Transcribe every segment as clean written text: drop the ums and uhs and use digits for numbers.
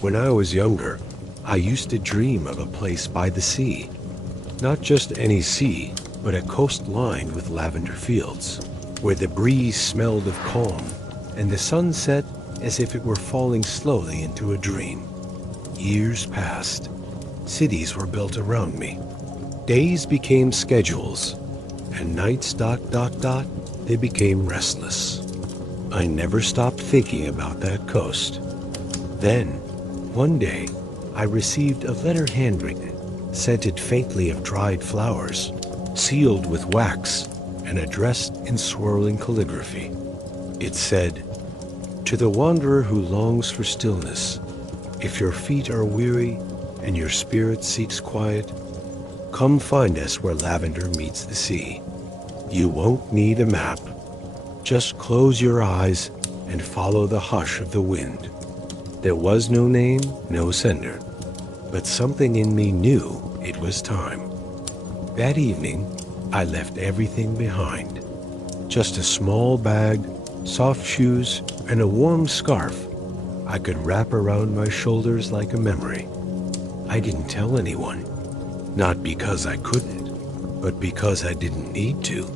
When I was younger, I used to dream of a place by the sea. Not just any sea, but a coast lined with lavender fields, where the breeze smelled of calm and the sun set as if it were falling slowly into a dream. Years passed. Cities were built around me. Days became schedules, and nights ... they became restless. I never stopped thinking about that coast. Then, one day, I received a letter handwritten, scented faintly of dried flowers, sealed with wax, and addressed in swirling calligraphy. It said, "To the wanderer who longs for stillness, if your feet are weary and your spirit seeks quiet, come find us where lavender meets the sea. You won't need a map. Just close your eyes and follow the hush of the wind." There was no name, no sender, but something in me knew it was time. That evening, I left everything behind. Just a small bag, soft shoes, and a warm scarf I could wrap around my shoulders like a memory. I didn't tell anyone, not because I couldn't, but because I didn't need to.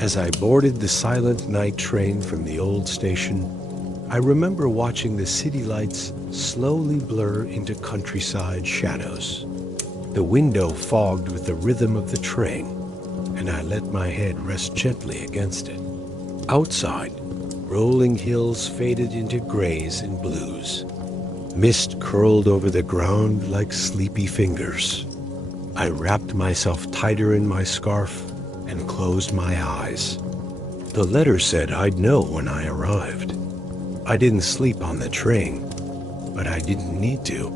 As I boarded the silent night train from the old station, I remember watching the city lights slowly blur into countryside shadows. The window fogged with the rhythm of the train, and I let my head rest gently against it. Outside, rolling hills faded into grays and blues. Mist curled over the ground like sleepy fingers. I wrapped myself tighter in my scarf and closed my eyes. The letter said I'd know when I arrived. I didn't sleep on the train, but I didn't need to.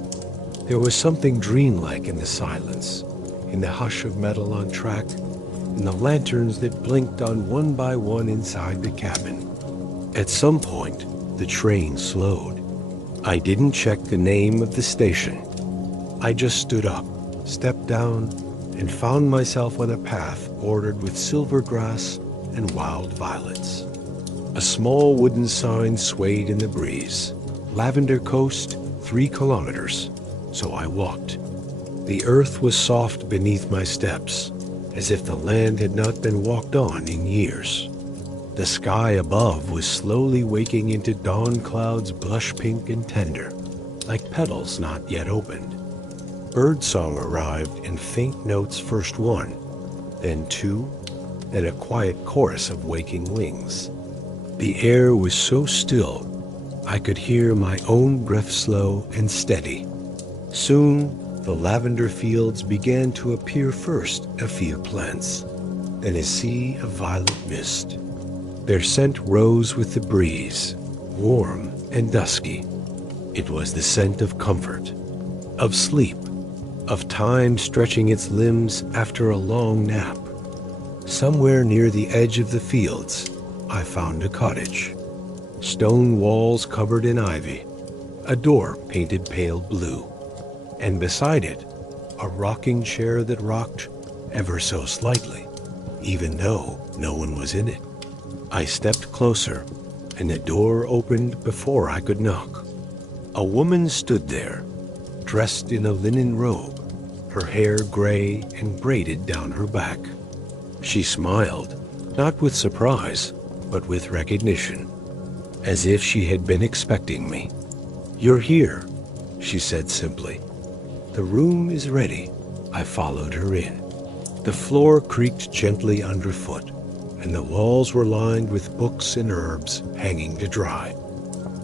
There was something dreamlike in the silence, in the hush of metal on track, in the lanterns that blinked on one by one inside the cabin. At some point, the train slowed. I didn't check the name of the station. I just stood up, stepped down, and found myself on a path bordered with silver grass and wild violets. A small wooden sign swayed in the breeze. Lavender Coast, 3 kilometers. So I walked. The earth was soft beneath my steps, as if the land had not been walked on in years. The sky above was slowly waking into dawn clouds blush pink and tender, like petals not yet opened. Birdsong arrived in faint notes, first one, then two, then a quiet chorus of waking wings. The air was so still, I could hear my own breath slow and steady. Soon, the lavender fields began to appear, first a few plants, then a sea of violet mist. Their scent rose with the breeze, warm and dusky. It was the scent of comfort, of sleep, of time stretching its limbs after a long nap. Somewhere near the edge of the fields, I found a cottage. Stone walls covered in ivy, a door painted pale blue, and beside it, a rocking chair that rocked ever so slightly, even though no one was in it. I stepped closer, and the door opened before I could knock. A woman stood there, dressed in a linen robe, her hair gray and braided down her back. She smiled, not with surprise, but with recognition, as if she had been expecting me. "You're here," she said simply. "The room is ready." I followed her in. The floor creaked gently underfoot, and the walls were lined with books and herbs hanging to dry.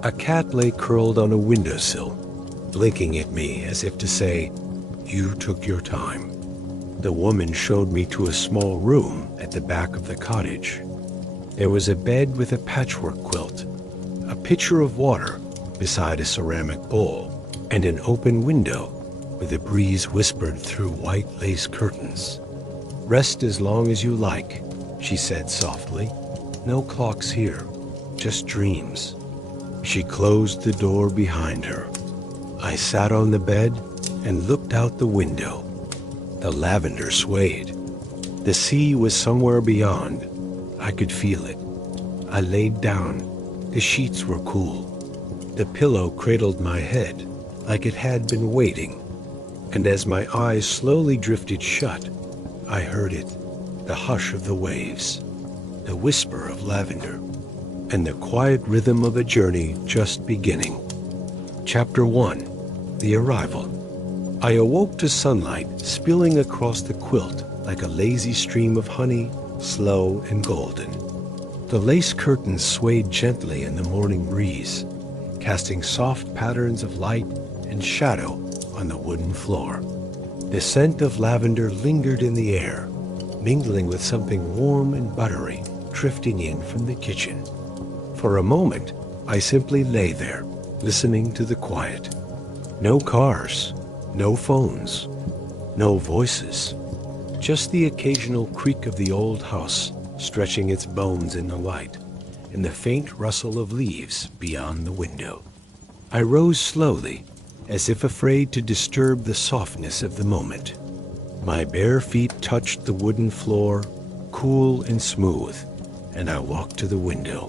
A cat lay curled on a windowsill, blinking at me as if to say, "You took your time." The woman showed me to a small room at the back of the cottage. There was a bed with a patchwork quilt, a pitcher of water beside a ceramic bowl, and an open window where the breeze whispered through white lace curtains. "Rest as long as you like," she said softly. "No clocks here, just dreams." She closed the door behind her. I sat on the bed and looked out the window. The lavender swayed. The sea was somewhere beyond. I could feel it. I laid down. The sheets were cool. The pillow cradled my head, like it had been waiting. And as my eyes slowly drifted shut, I heard it, the hush of the waves, the whisper of lavender, and the quiet rhythm of a journey just beginning. Chapter 1. The Arrival. I awoke to sunlight spilling across the quilt like a lazy stream of honey, slow and golden. The lace curtains swayed gently in the morning breeze, casting soft patterns of light and shadow on the wooden floor. The scent of lavender lingered in the air, mingling with something warm and buttery drifting in from the kitchen. For a moment, I simply lay there, listening to the quiet. No cars, no phones, no voices, just the occasional creak of the old house stretching its bones in the light, and the faint rustle of leaves beyond the window. I rose slowly, as if afraid to disturb the softness of the moment. My bare feet touched the wooden floor, cool and smooth, and I walked to the window.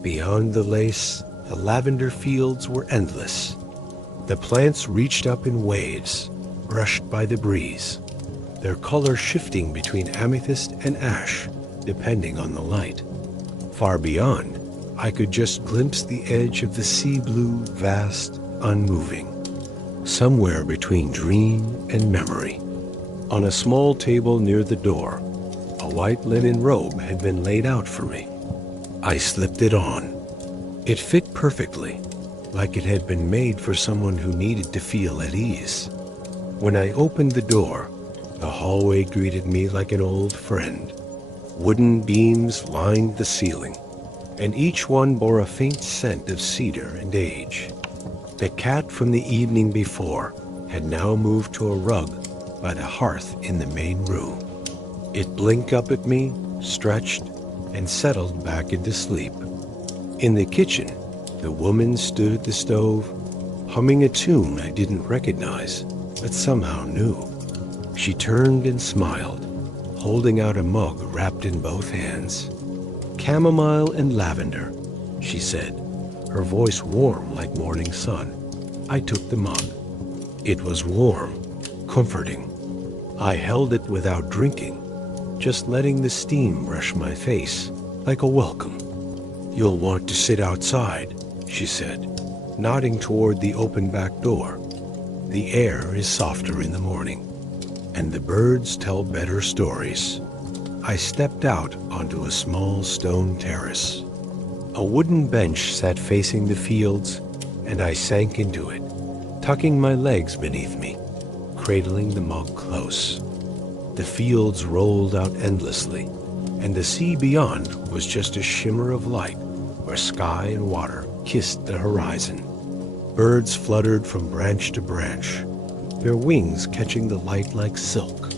Beyond the lace, the lavender fields were endless. The plants reached up in waves, brushed by the breeze, their color shifting between amethyst and ash, depending on the light. Far beyond, I could just glimpse the edge of the sea blue, vast, unmoving, somewhere between dream and memory. On a small table near the door, a white linen robe had been laid out for me. I slipped it on. It fit perfectly, like it had been made for someone who needed to feel at ease. When I opened the door, the hallway greeted me like an old friend. Wooden beams lined the ceiling, and each one bore a faint scent of cedar and age. The cat from the evening before had now moved to a rug by the hearth in the main room. It blinked up at me, stretched, and settled back into sleep. In the kitchen, the woman stood at the stove, humming a tune I didn't recognize, but somehow knew. She turned and smiled, holding out a mug wrapped in both hands. "Chamomile and lavender," she said, her voice warm like morning sun. I took the mug. It was warm, comforting. I held it without drinking, just letting the steam brush my face like a welcome. "You'll want to sit outside," she said, nodding toward the open back door. "The air is softer in the morning, and the birds tell better stories." I stepped out onto a small stone terrace. A wooden bench sat facing the fields, and I sank into it, tucking my legs beneath me, cradling the mug close. The fields rolled out endlessly, and the sea beyond was just a shimmer of light where sky and water kissed the horizon. Birds fluttered from branch to branch, their wings catching the light like silk.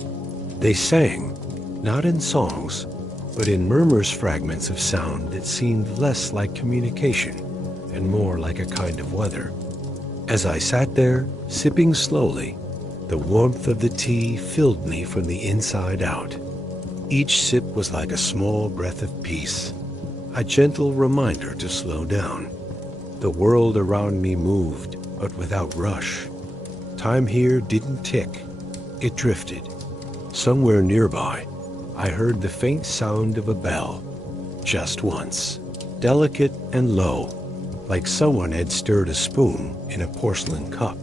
They sang, not in songs, but in murmurs, fragments of sound that seemed less like communication and more like a kind of weather. As I sat there, sipping slowly, the warmth of the tea filled me from the inside out. Each sip was like a small breath of peace, a gentle reminder to slow down. The world around me moved, but without rush. Time here didn't tick, it drifted. Somewhere nearby, I heard the faint sound of a bell, just once, delicate and low, like someone had stirred a spoon in a porcelain cup.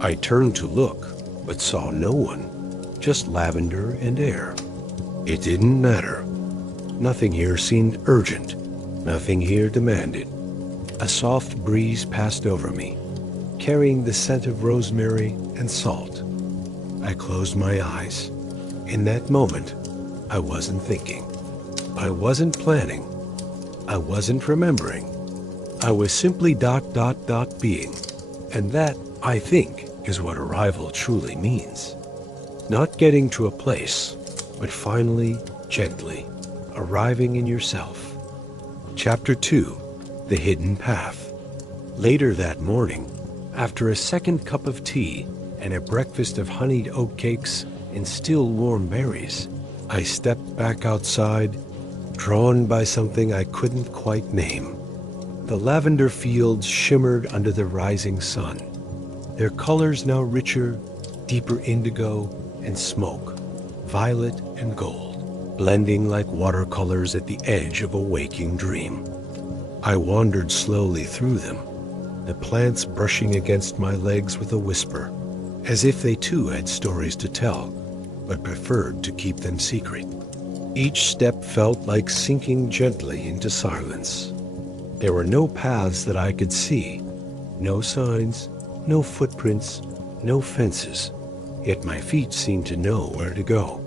I turned to look, but saw no one, just lavender and air. It didn't matter. Nothing here seemed urgent, nothing here demanded. A soft breeze passed over me, carrying the scent of rosemary and salt. I closed my eyes. In that moment, I wasn't thinking. I wasn't planning. I wasn't remembering. I was simply ... being. And that, I think, is what arrival truly means. Not getting to a place, but finally, gently, arriving in yourself. Chapter 2. The Hidden Path. Later that morning, after a second cup of tea and a breakfast of honeyed oatcakes and still warm berries, I stepped back outside, drawn by something I couldn't quite name. The lavender fields shimmered under the rising sun. their colors now richer, deeper indigo and smoke, violet and gold, blending like watercolors at the edge of a waking dream. I wandered slowly through them, the plants brushing against my legs with a whisper, as if they too had stories to tell, but preferred to keep them secret. Each step felt like sinking gently into silence. There were no paths that I could see, no signs, no footprints, no fences, yet my feet seemed to know where to go.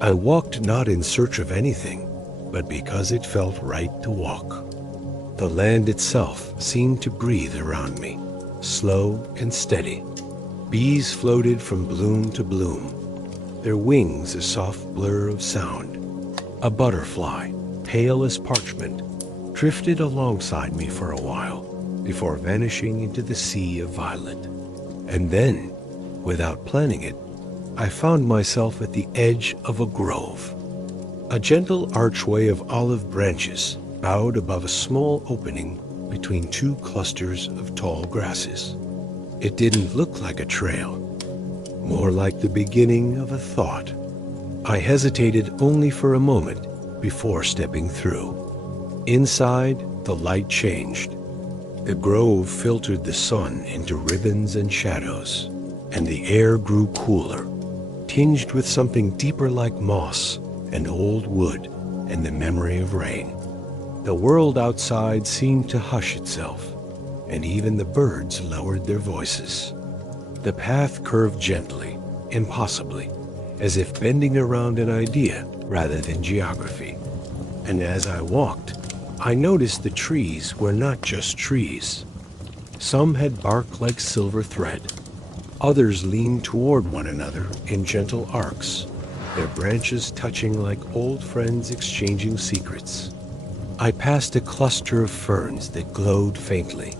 I walked not in search of anything, but because it felt right to walk. The land itself seemed to breathe around me, slow and steady. Bees floated from bloom to bloom, their wings a soft blur of sound. A butterfly, pale as parchment, drifted alongside me for a while, before vanishing into the sea of violet. And then, without planning it, I found myself at the edge of a grove. A gentle archway of olive branches bowed above a small opening between two clusters of tall grasses. It didn't look like a trail, more like the beginning of a thought. I hesitated only for a moment before stepping through. Inside, the light changed. The grove filtered the sun into ribbons and shadows, and the air grew cooler, tinged with something deeper like moss and old wood and the memory of rain. The world outside seemed to hush itself, and even the birds lowered their voices. The path curved gently, impossibly, as if bending around an idea rather than geography. And as I walked, I noticed the trees were not just trees. Some had bark like silver thread. Others leaned toward one another in gentle arcs, their branches touching like old friends exchanging secrets. I passed a cluster of ferns that glowed faintly,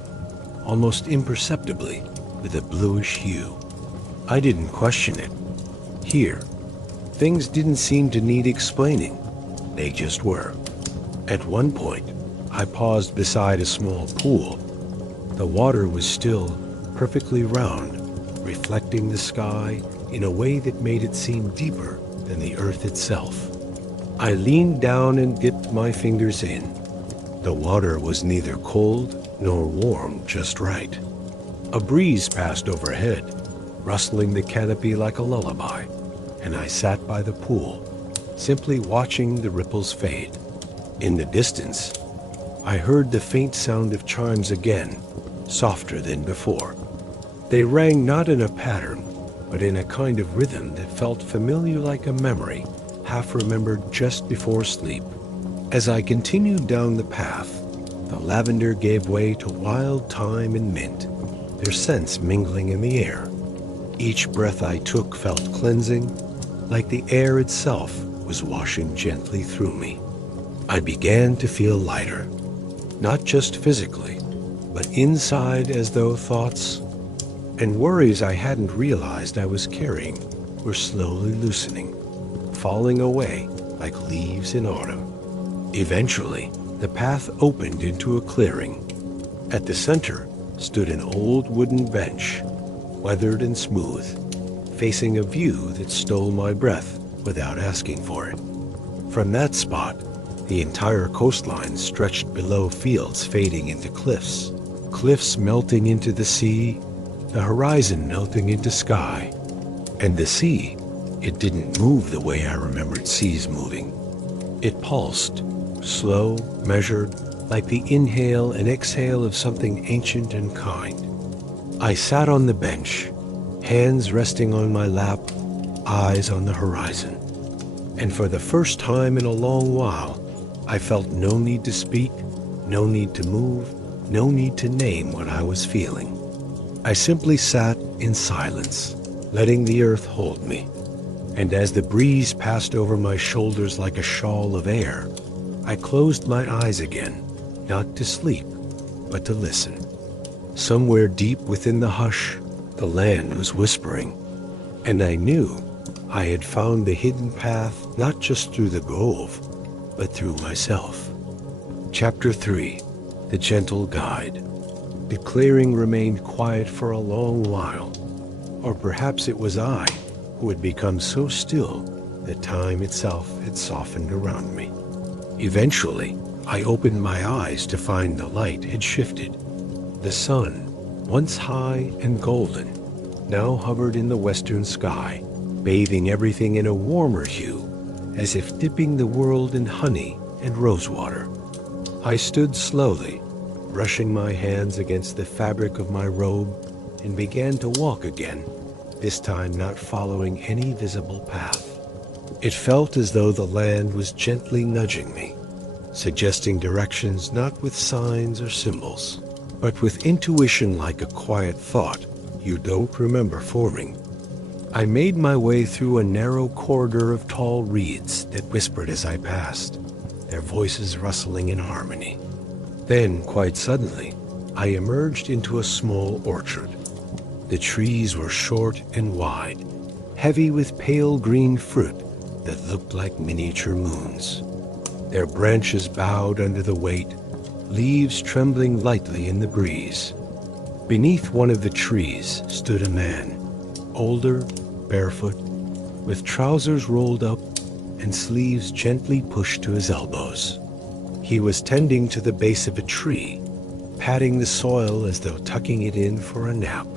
almost imperceptibly, with a bluish hue. I didn't question it. Here, things didn't seem to need explaining. They just were. At one point, I paused beside a small pool. The water was still, perfectly round, reflecting the sky in a way that made it seem deeper than the earth itself. I leaned down and dipped my fingers in. The water was neither cold nor warm, just right. A breeze passed overhead, rustling the canopy like a lullaby, and I sat by the pool, simply watching the ripples fade. In the distance, I heard the faint sound of chimes again, softer than before. They rang not in a pattern, but in a kind of rhythm that felt familiar, like a memory, half remembered just before sleep. As I continued down the path, the lavender gave way to wild thyme and mint, their scents mingling in the air. Each breath I took felt cleansing, like the air itself was washing gently through me. I began to feel lighter, not just physically, but inside, as though thoughts and worries I hadn't realized I was carrying were slowly loosening, falling away like leaves in autumn. Eventually, the path opened into a clearing. At the center stood an old wooden bench, weathered and smooth, facing a view that stole my breath without asking for it. From that spot, the entire coastline stretched below, fields fading into cliffs, cliffs melting into the sea, the horizon melting into sky. And the sea, it didn't move the way I remembered seas moving. It pulsed, slow, measured, like the inhale and exhale of something ancient and kind. I sat on the bench, hands resting on my lap, eyes on the horizon. And for the first time in a long while, I felt no need to speak, no need to move, no need to name what I was feeling. I simply sat in silence, letting the earth hold me. And as the breeze passed over my shoulders like a shawl of air, I closed my eyes again, not to sleep, but to listen. Somewhere deep within the hush, the land was whispering, and I knew I had found the hidden path not just through the grove, but through myself. Chapter 3. The Gentle Guide. The clearing remained quiet for a long while, or perhaps it was I who had become so still that time itself had softened around me. Eventually, I opened my eyes to find the light had shifted. The sun, once high and golden, now hovered in the western sky, bathing everything in a warmer hue, as if dipping the world in honey and rosewater. I stood slowly, brushing my hands against the fabric of my robe, and began to walk again, this time not following any visible path. It felt as though the land was gently nudging me, suggesting directions not with signs or symbols, but with intuition like a quiet thought you don't remember forming. I made my way through a narrow corridor of tall reeds that whispered as I passed, their voices rustling in harmony. Then, quite suddenly, I emerged into a small orchard. The trees were short and wide, heavy with pale green fruit that looked like miniature moons. Their branches bowed under the weight, leaves trembling lightly in the breeze. Beneath one of the trees stood a man, older, barefoot, with trousers rolled up and sleeves gently pushed to his elbows. He was tending to the base of a tree, patting the soil as though tucking it in for a nap.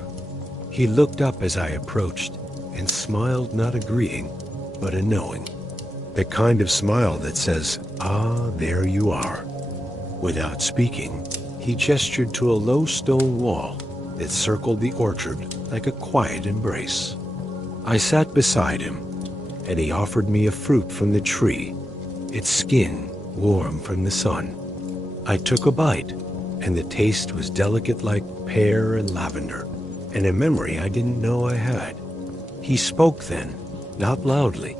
He looked up as I approached and smiled, not agreeing, but a knowing. The kind of smile that says, "Ah, there you are." Without speaking, he gestured to a low stone wall that circled the orchard like a quiet embrace. I sat beside him, and he offered me a fruit from the tree, its skin warm from the sun. I took a bite, and the taste was delicate like pear and lavender, and a memory I didn't know I had. He spoke then, not loudly,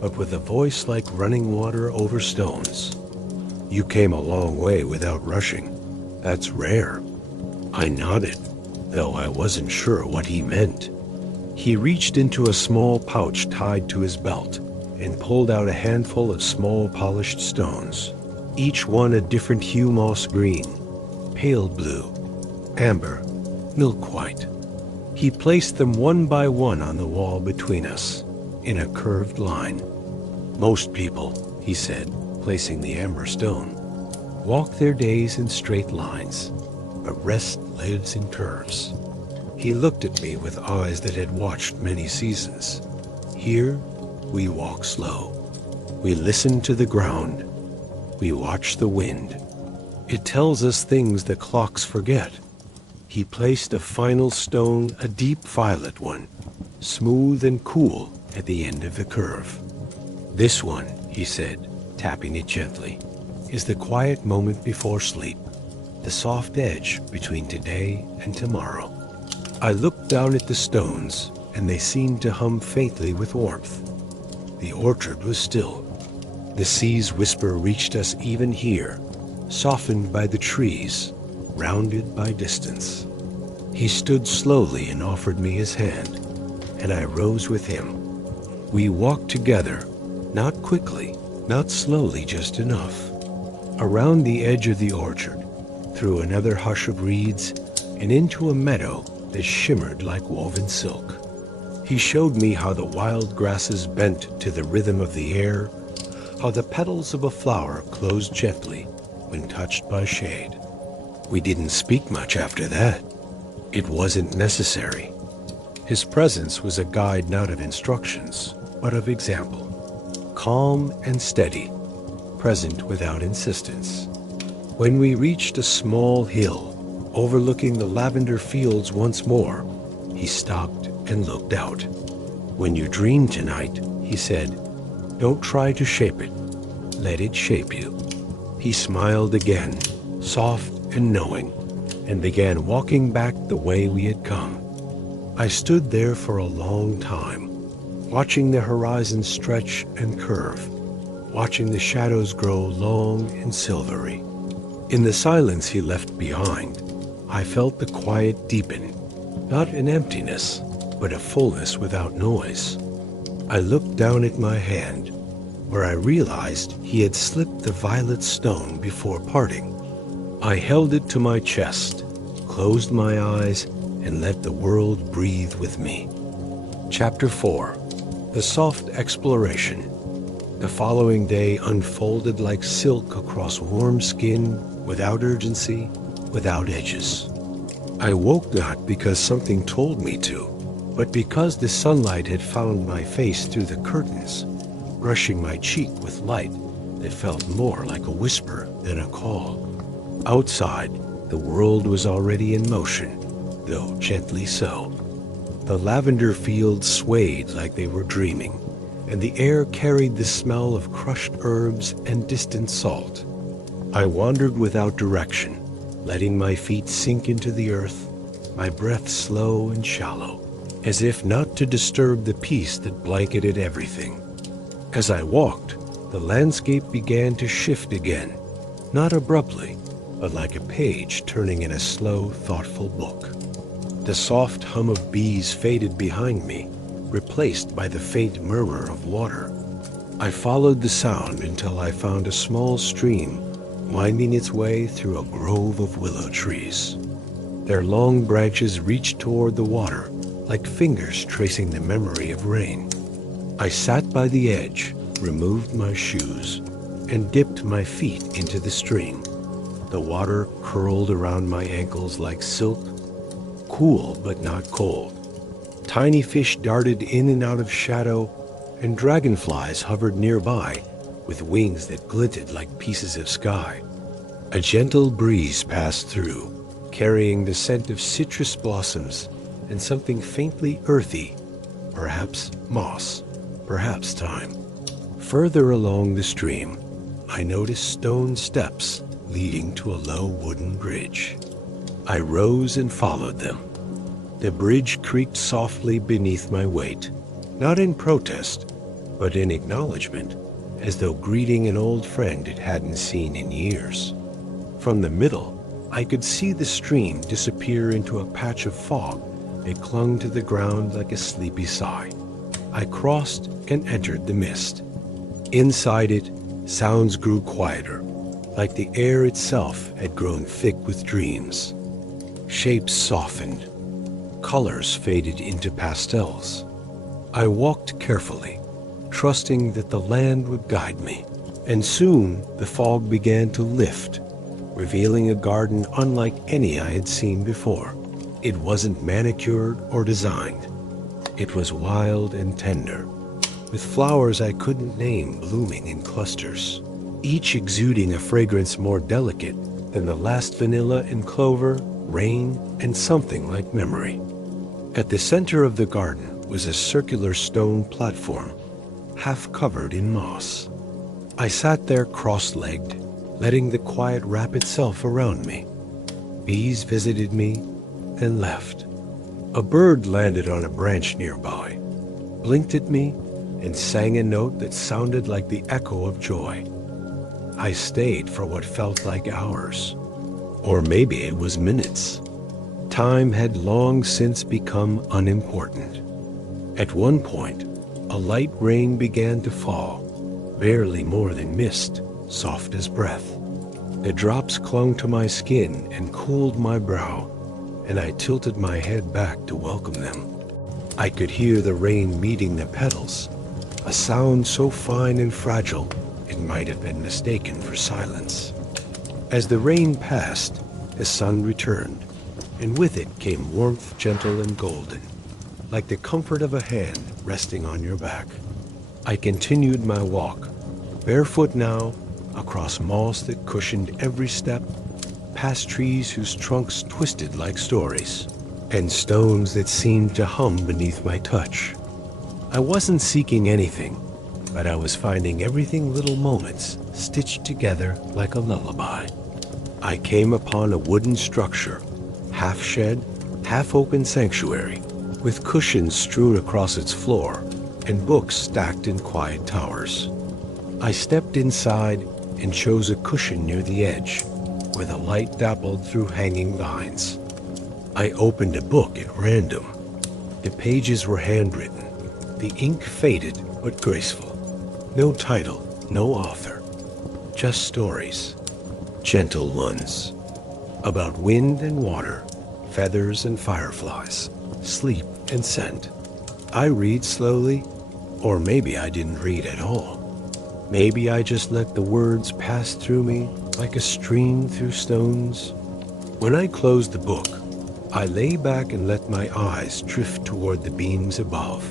but with a voice like running water over stones. "You came a long way without rushing. That's rare." I nodded, though I wasn't sure what he meant. He reached into a small pouch tied to his belt and pulled out a handful of small polished stones, each one a different hue: moss green, pale blue, amber, milk white. He placed them one by one on the wall between us, in a curved line. "Most people," he said, placing the amber stone, "walk their days in straight lines, but rest lives in curves." He looked at me with eyes that had watched many seasons. "Here, we walk slow. We listen to the ground. We watch the wind. It tells us things the clocks forget." He placed a final stone, a deep violet one, smooth and cool at the end of the curve. "This one," he said, tapping it gently, "is the quiet moment before sleep, the soft edge between today and tomorrow." I looked down at the stones, and they seemed to hum faintly with warmth. The orchard was still. The sea's whisper reached us even here, softened by the trees, rounded by distance. He stood slowly and offered me his hand, and I rose with him. We walked together, not quickly, not slowly, just enough. Around the edge of the orchard, through another hush of reeds, and into a meadow that shimmered like woven silk. He showed me how the wild grasses bent to the rhythm of the air, how the petals of a flower closed gently when touched by shade. We didn't speak much after that. It wasn't necessary. His presence was a guide not of instructions, but of example. Calm and steady, present without insistence. When we reached a small hill overlooking the lavender fields once more, he stopped and looked out. "When you dream tonight," he said, "don't try to shape it. Let it shape you." He smiled again, soft and knowing, and began walking back the way we had come. I stood there for a long time, watching the horizon stretch and curve, watching the shadows grow long and silvery. In the silence he left behind, I felt the quiet deepen, not an emptiness, but a fullness without noise. I looked down at my hand, where I realized he had slipped the violet stone before parting. I held it to my chest, closed my eyes, and let the world breathe with me. Chapter 4. The Soft Exploration. The following day unfolded like silk across warm skin, without urgency, without edges. I woke not because something told me to, but because the sunlight had found my face through the curtains, brushing my cheek with light that felt more like a whisper than a call. Outside, the world was already in motion, though gently so. The lavender fields swayed like they were dreaming, and the air carried the smell of crushed herbs and distant salt. I wandered without direction, letting my feet sink into the earth, my breath slow and shallow, as if not to disturb the peace that blanketed everything. As I walked, the landscape began to shift again, not abruptly, but like a page turning in a slow, thoughtful book. The soft hum of bees faded behind me, replaced by the faint murmur of water. I followed the sound until I found a small stream winding its way through a grove of willow trees. Their long branches reached toward the water, like fingers tracing the memory of rain. I sat by the edge, removed my shoes, and dipped my feet into the stream. The water curled around my ankles like silk, cool but not cold. Tiny fish darted in and out of shadow, and dragonflies hovered nearby with wings that glinted like pieces of sky. A gentle breeze passed through, carrying the scent of citrus blossoms and something faintly earthy, perhaps moss, perhaps thyme. Further along the stream, I noticed stone steps leading to a low wooden bridge. I rose and followed them. The bridge creaked softly beneath my weight, not in protest, but in acknowledgement, as though greeting an old friend it hadn't seen in years. From the middle, I could see the stream disappear into a patch of fog that clung to the ground like a sleepy sigh. I crossed and entered the mist. Inside it, sounds grew quieter, like the air itself had grown thick with dreams. Shapes softened. Colors faded into pastels. I walked carefully, trusting that the land would guide me, and soon the fog began to lift, revealing a garden unlike any I had seen before. It wasn't manicured or designed. It was wild and tender, with flowers I couldn't name blooming in clusters, each exuding a fragrance more delicate than the last vanilla and clover, rain, and something like memory. At the center of the garden was a circular stone platform, half covered in moss. I sat there cross-legged, letting the quiet wrap itself around me. Bees visited me and left. A bird landed on a branch nearby, blinked at me, and sang a note that sounded like the echo of joy. I stayed for what felt like hours, or maybe it was minutes. Time had long since become unimportant. At one point, a light rain began to fall, barely more than mist, soft as breath. The drops clung to my skin and cooled my brow, and I tilted my head back to welcome them. I could hear the rain meeting the petals, a sound so fine and fragile it might have been mistaken for silence. As the rain passed, the sun returned, and with it came warmth gentle and golden, like the comfort of a hand resting on your back. I continued my walk, barefoot now, across moss that cushioned every step, past trees whose trunks twisted like stories, and stones that seemed to hum beneath my touch. I wasn't seeking anything, but I was finding everything little moments stitched together like a lullaby. I came upon a wooden structure, half shed, half open sanctuary, with cushions strewn across its floor and books stacked in quiet towers. I stepped inside and chose a cushion near the edge, where the light dappled through hanging vines. I opened a book at random. The pages were handwritten, the ink faded but graceful. No title, no author, just stories, gentle ones, about wind and water, feathers and fireflies, sleep and scent. I read slowly, or maybe I didn't read at all. Maybe I just let the words pass through me like a stream through stones. When I closed the book, I lay back and let my eyes drift toward the beams above.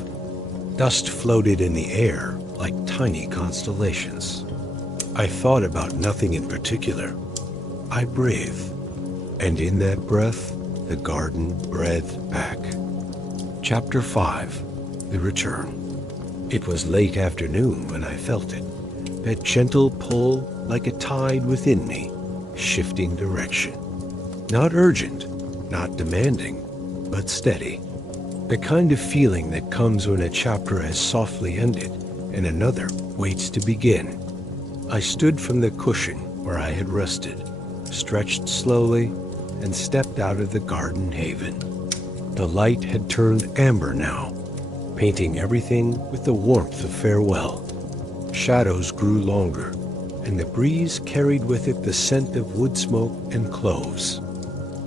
Dust floated in the air like tiny constellations. I thought about nothing in particular. I breathed, and in that breath, the garden breathed back. Chapter 5. The Return. It was late afternoon when I felt it, that gentle pull like a tide within me, shifting direction. Not urgent, not demanding, but steady. The kind of feeling that comes when a chapter has softly ended and another waits to begin. I stood from the cushion where I had rested, stretched slowly, and stepped out of the garden haven. The light had turned amber now, painting everything with the warmth of farewell. Shadows grew longer, and the breeze carried with it the scent of wood smoke and cloves.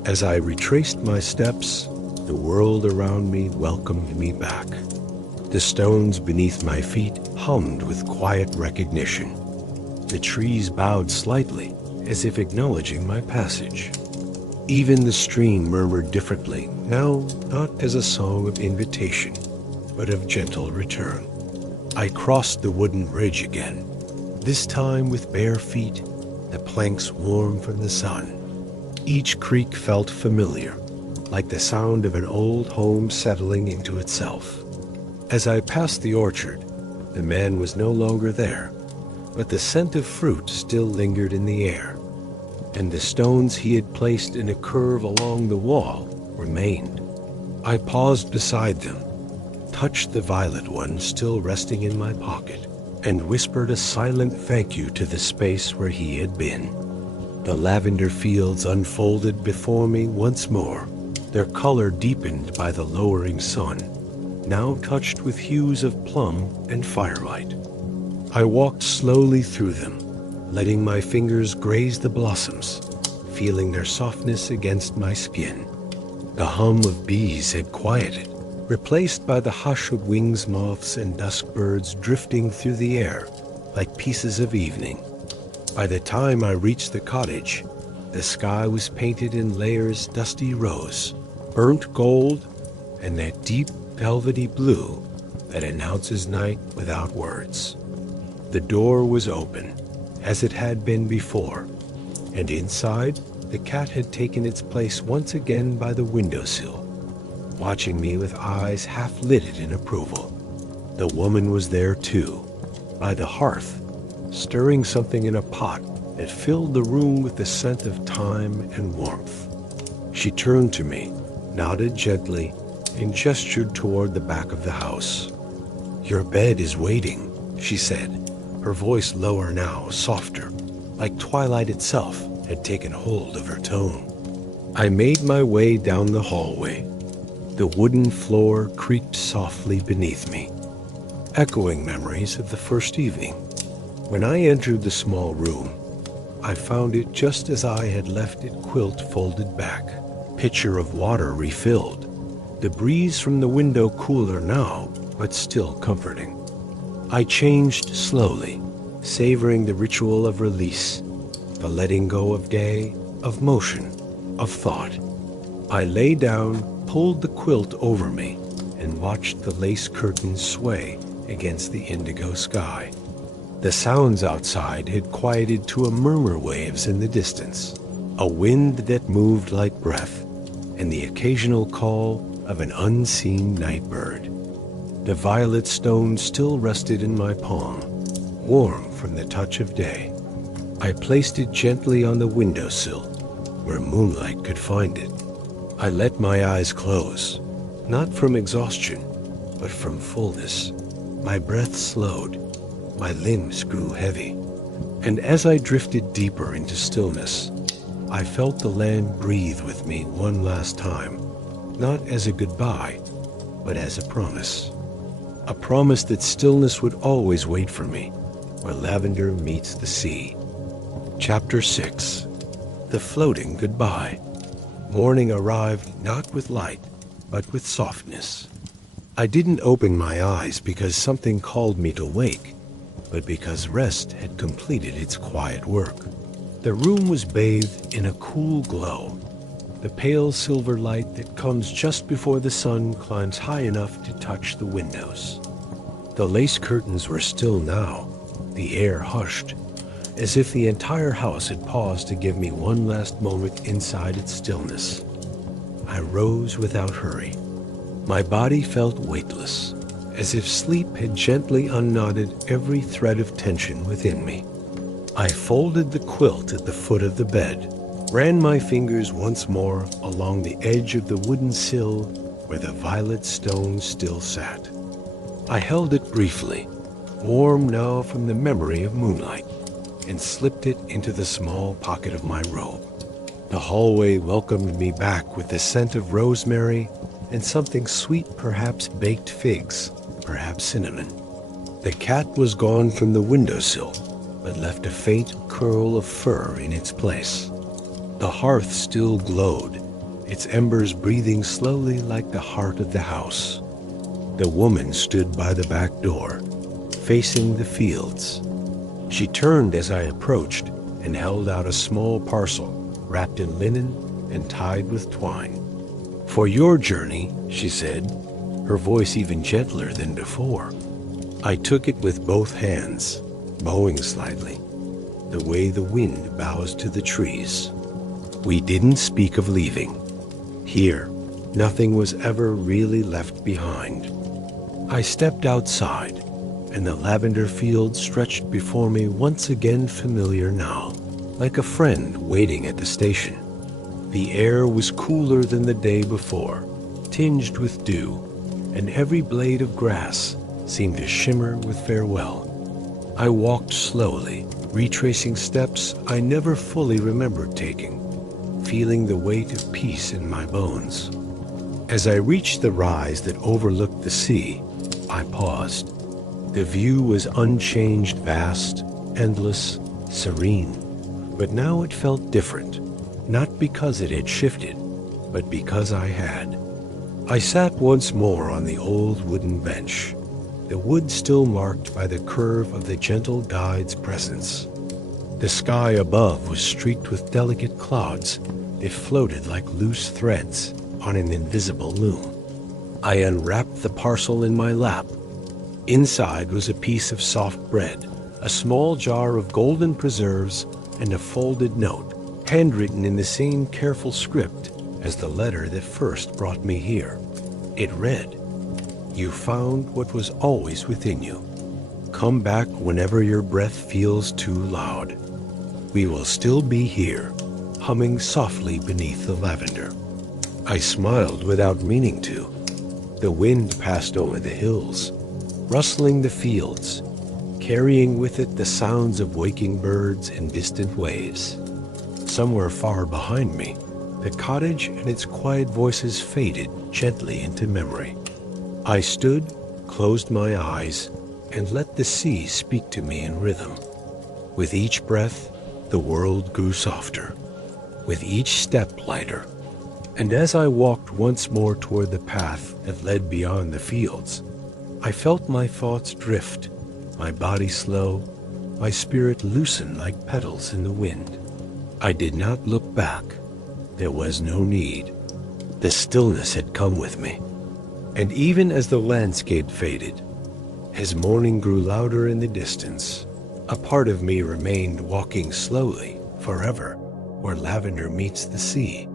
As I retraced my steps, the world around me welcomed me back. The stones beneath my feet hummed with quiet recognition. The trees bowed slightly, as if acknowledging my passage. Even the stream murmured differently, now not as a song of invitation, but of gentle return. I crossed the wooden bridge again, this time with bare feet, the planks warm from the sun. Each creak felt familiar, like the sound of an old home settling into itself. As I passed the orchard, the man was no longer there, but the scent of fruit still lingered in the air, and the stones he had placed in a curve along the wall remained. I paused beside them, touched the violet one still resting in my pocket, and whispered a silent thank you to the space where he had been. The lavender fields unfolded before me once more, their color deepened by the lowering sun, now touched with hues of plum and firelight. I walked slowly through them, letting my fingers graze the blossoms, feeling their softness against my skin. The hum of bees had quieted, replaced by the hush of wings moths and dusk birds drifting through the air like pieces of evening. By the time I reached the cottage, the sky was painted in layers dusty rose, burnt gold, and that deep velvety blue that announces night without words. The door was open, as it had been before, and inside, the cat had taken its place once again by the windowsill, watching me with eyes half-lidded in approval. The woman was there too, by the hearth, stirring something in a pot that filled the room with the scent of thyme and warmth. She turned to me, nodded gently, and gestured toward the back of the house. "Your bed is waiting," she said, her voice lower now, softer, like twilight itself had taken hold of her tone. I made my way down the hallway. The wooden floor creaked softly beneath me, echoing memories of the first evening. When I entered the small room, I found it just as I had left it, quilt folded back, pitcher of water refilled, the breeze from the window cooler now, but still comforting. I changed slowly, savoring the ritual of release, the letting go of day, of motion, of thought. I lay down, pulled the quilt over me, and watched the lace curtains sway against the indigo sky. The sounds outside had quieted to a murmur waves in the distance, a wind that moved like breath, and the occasional call of an unseen night bird. The violet stone still rested in my palm, warm from the touch of day. I placed it gently on the windowsill, where moonlight could find it. I let my eyes close, not from exhaustion, but from fullness. My breath slowed, my limbs grew heavy, and as I drifted deeper into stillness, I felt the land breathe with me one last time, not as a goodbye, but as a promise. A promise that stillness would always wait for me, where lavender meets the sea. Chapter 6. The Floating Goodbye. Morning arrived not with light, but with softness. I didn't open my eyes because something called me to wake, but because rest had completed its quiet work. The room was bathed in a cool glow, the pale silver light that comes just before the sun climbs high enough to touch the windows. The lace curtains were still now, the air hushed, as if the entire house had paused to give me one last moment inside its stillness. I rose without hurry. My body felt weightless, as if sleep had gently unknotted every thread of tension within me. I folded the quilt at the foot of the bed, ran my fingers once more along the edge of the wooden sill where the violet stone still sat. I held it briefly, warm now from the memory of moonlight, and slipped it into the small pocket of my robe. The hallway welcomed me back with the scent of rosemary and something sweet, perhaps baked figs, perhaps cinnamon. The cat was gone from the windowsill, but left a faint curl of fur in its place. The hearth still glowed, its embers breathing slowly like the heart of the house. The woman stood by the back door, facing the fields. She turned as I approached and held out a small parcel wrapped in linen and tied with twine. "For your journey," she said, her voice even gentler than before. I took it with both hands, bowing slightly, the way the wind bows to the trees. We didn't speak of leaving. Here, nothing was ever really left behind. I stepped outside, and the lavender field stretched before me once again familiar now, like a friend waiting at the station. The air was cooler than the day before, tinged with dew, and every blade of grass seemed to shimmer with farewell. I walked slowly, retracing steps I never fully remembered taking, feeling the weight of peace in my bones. As I reached the rise that overlooked the sea, I paused. The view was unchanged, vast, endless, serene, but now it felt different, not because it had shifted, but because I had. I sat once more on the old wooden bench, the wood still marked by the curve of the gentle guide's presence. The sky above was streaked with delicate clouds that floated like loose threads on an invisible loom. I unwrapped the parcel in my lap. Inside was a piece of soft bread, a small jar of golden preserves, and a folded note, handwritten in the same careful script as the letter that first brought me here. It read, "You found what was always within you. Come back whenever your breath feels too loud. We will still be here, humming softly beneath the lavender." I smiled without meaning to. The wind passed over the hills, rustling the fields, carrying with it the sounds of waking birds and distant waves. Somewhere far behind me, the cottage and its quiet voices faded gently into memory. I stood, closed my eyes, and let the sea speak to me in rhythm. With each breath, the world grew softer, with each step lighter. And as I walked once more toward the path that led beyond the fields, I felt my thoughts drift, my body slow, my spirit loosen like petals in the wind. I did not look back. There was no need. The stillness had come with me. And even as the landscape faded, as morning grew louder in the distance, a part of me remained walking slowly, forever, where lavender meets the sea,